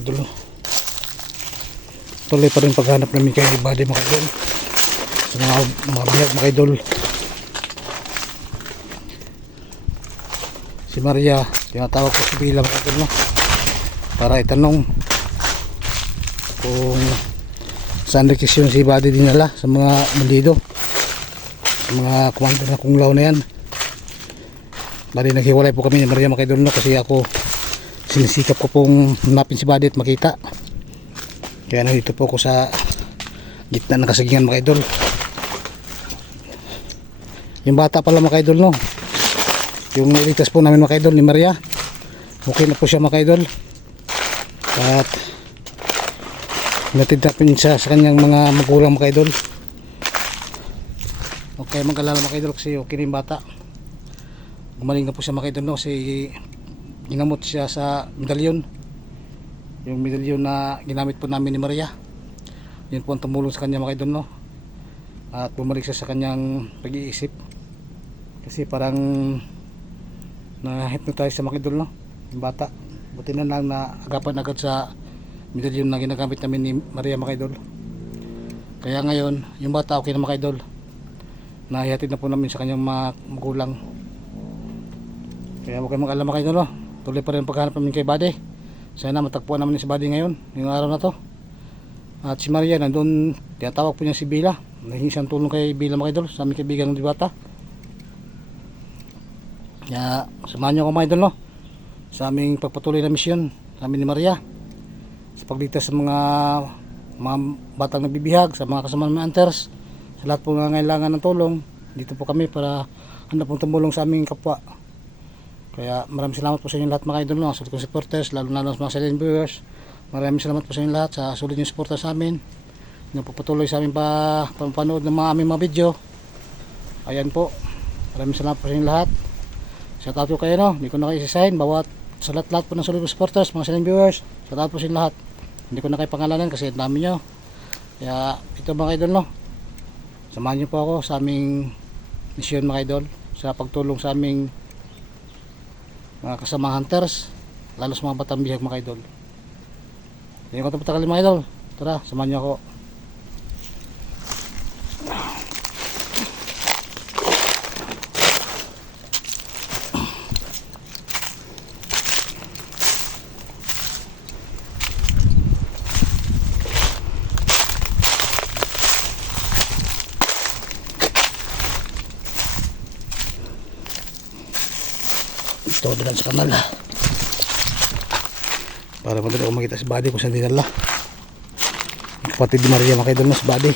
mga idol. Tuloy pa rin paghanap namin kay Buddy mga idol, sa mga biyag mga idol. Si Maria, tinatawag ko si Bila mga idol, no? Para itanong kung saan rekisyon si Buddy dinala sa mga bandido, sa mga komando na kunglaw na yan. Bali naghiwalay po kami ni Maria mga idol, no? Kasi ako sinisikap ko pong hanapin si Buddy at makita. Kaya nandito po ako sa gitna ng kasagingan mga idol. Yung bata pala mga idol, no? Yung nilitas po namin mga idol ni Maria, okay na po siya mga idol. At natid natin siya sa kanyang mga magulang mga idol. Okay, mag-alala mga idol kasi okay na yung bata. Gumaling na po siya mga idol, no? Kasi ginamot siya sa medalyon. Yung medalyon na ginamit po namin ni Maria, yun po ang tumulong sa kanya mga idol, no? At bumalik siya sa kanyang pag-iisip. Kasi parang na-hypnotize sa mga idol, no? Yung bata. Buti na lang na agapan agad sa medalyon na ginagamit namin ni Maria mga idol. Kaya ngayon, yung bata okay na mga idol. Nahihatid na po namin sa kanyang mga magulang. Kaya huwag kayong mag-alala mga idol, no? Tuloy pa rin paghanap namin kay Buddy. Sana matagpuan naman si Buddy ngayon, yung araw na to. At si Maria nandun, tinatawag po niya si Bila. Nahingi siyang tulong kay Bila mga idol, sa aming kaibigan ng Diwata. Kaya samahan niyo ako mga idol, no? Sa aming pagpatuloy na misyon sa amin ni Maria, sa pagligtas sa mga batang nagbibihag, sa mga kasama ng hunters, sa lahat po nga ngailangan ng tulong. Dito po kami para handa pong tumulong sa aming kapwa. Kaya maraming salamat po sa inyo lahat mga idol, no? Sulit kong supporters, lalo na sa mga silent viewers. Maraming salamat po sa inyo lahat sa sulit yung supporter sa amin, nagpapatuloy sa amin panood ng mga aming mga video. Ayan po, maraming salamat po sa inyo lahat. Shout out po kayo, no? Hindi ko na kayo isisahin bawat sa lahat po ng sulit kong supporters, mga silent viewers. Shout out po sa inyo lahat. Hindi ko na kayo pangalanan kasi ang dami nyo. Kaya ito mga idol, no? Samahan nyo po ako sa aming misyon mga idol, sa pagtulong sa aming mga kasama hunters, lalo sa mga batang bihag mga idol. Hindi ko ito patagalin mga idol. Tara, samahan niyo ako. Ito doon sa kanal para madali ako makita si Buddy kung saan dinala. Kapatid ni Maria mga idol, no? Si Buddy.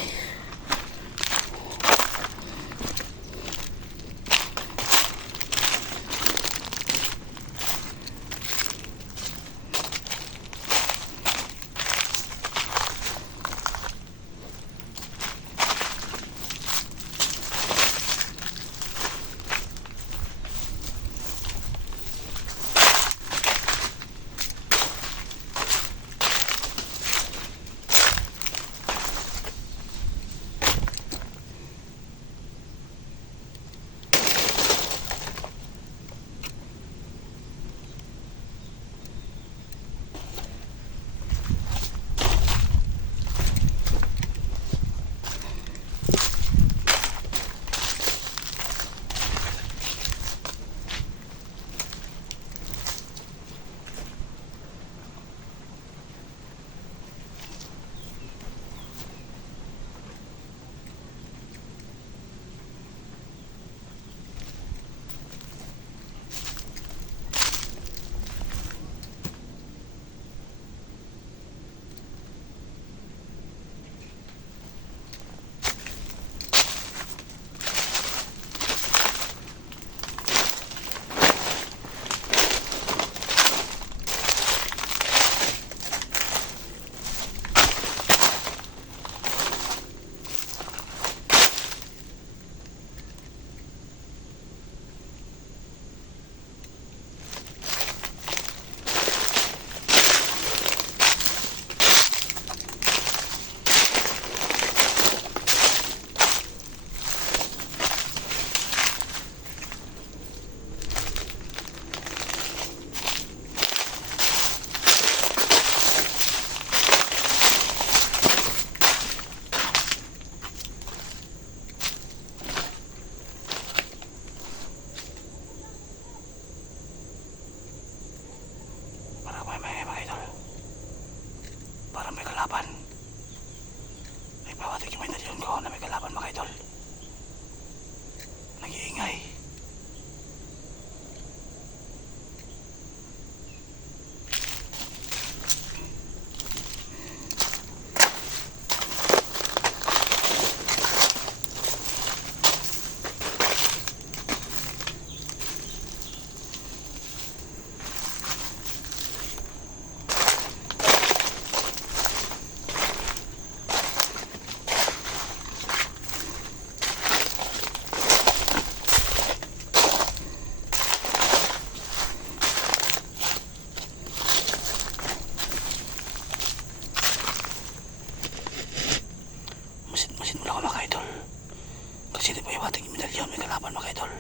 Sino po yung ating medalyon? May kalaban mga idol.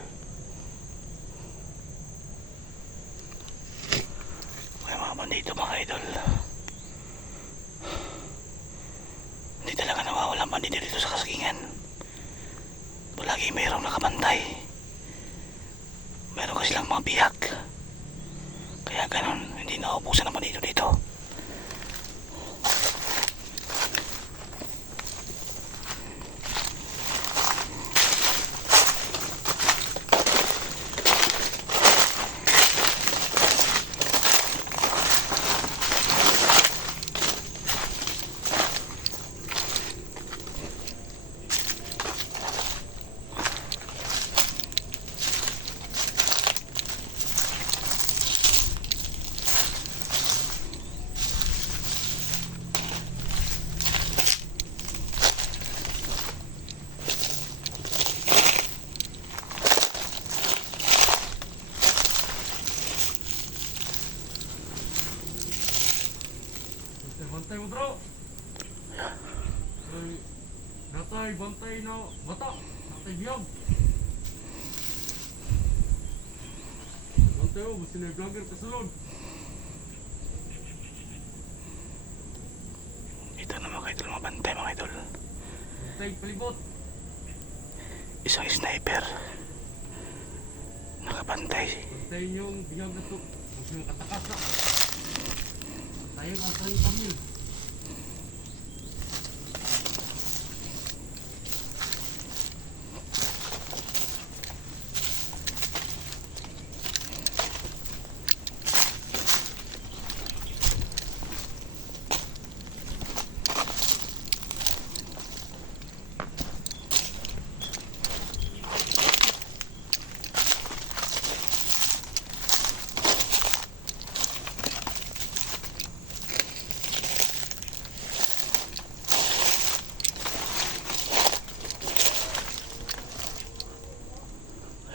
May mga bandito mga idol. Hindi talaga nawawalang bandito dito sa Kasagingan. Palagi mayroong nakabantay. Meron kasi lang mga bihag. Kaya ganun, hindi naubusan ang bandito dito. Bantay mo bro. Ay, natay bantay na mata. Natay biyag. Bantay mo, gusto na vlogger kasunod. Ito na mga idol, mga bantay mga idol. Bantay palibot. Isang sniper. Nakabantay. Bantay yung biyag na to. Gusto na katakas na. Bantayan ang sarili pamil.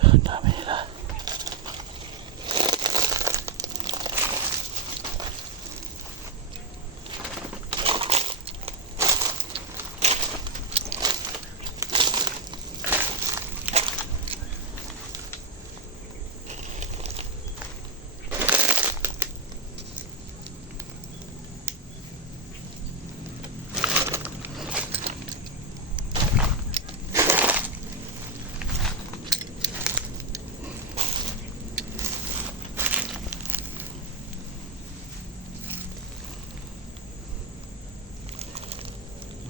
Ang dami nila.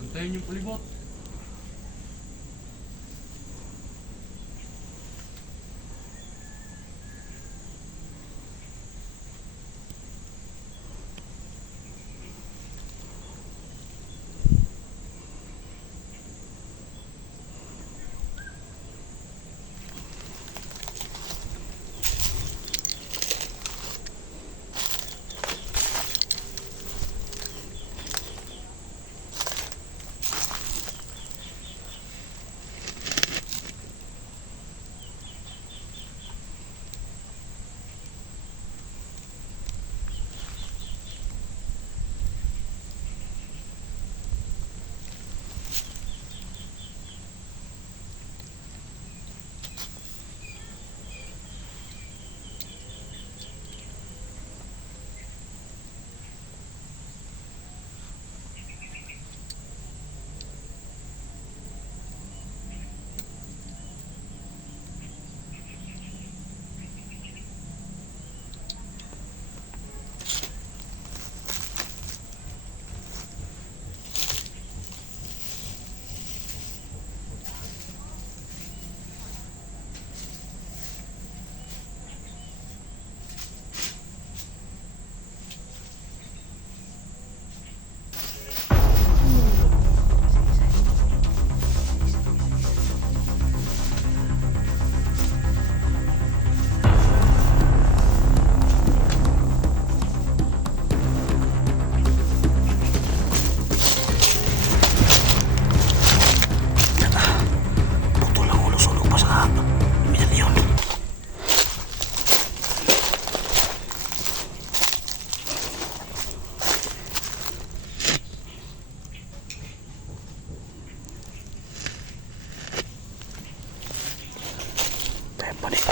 Bantayan yung palibot. Balik.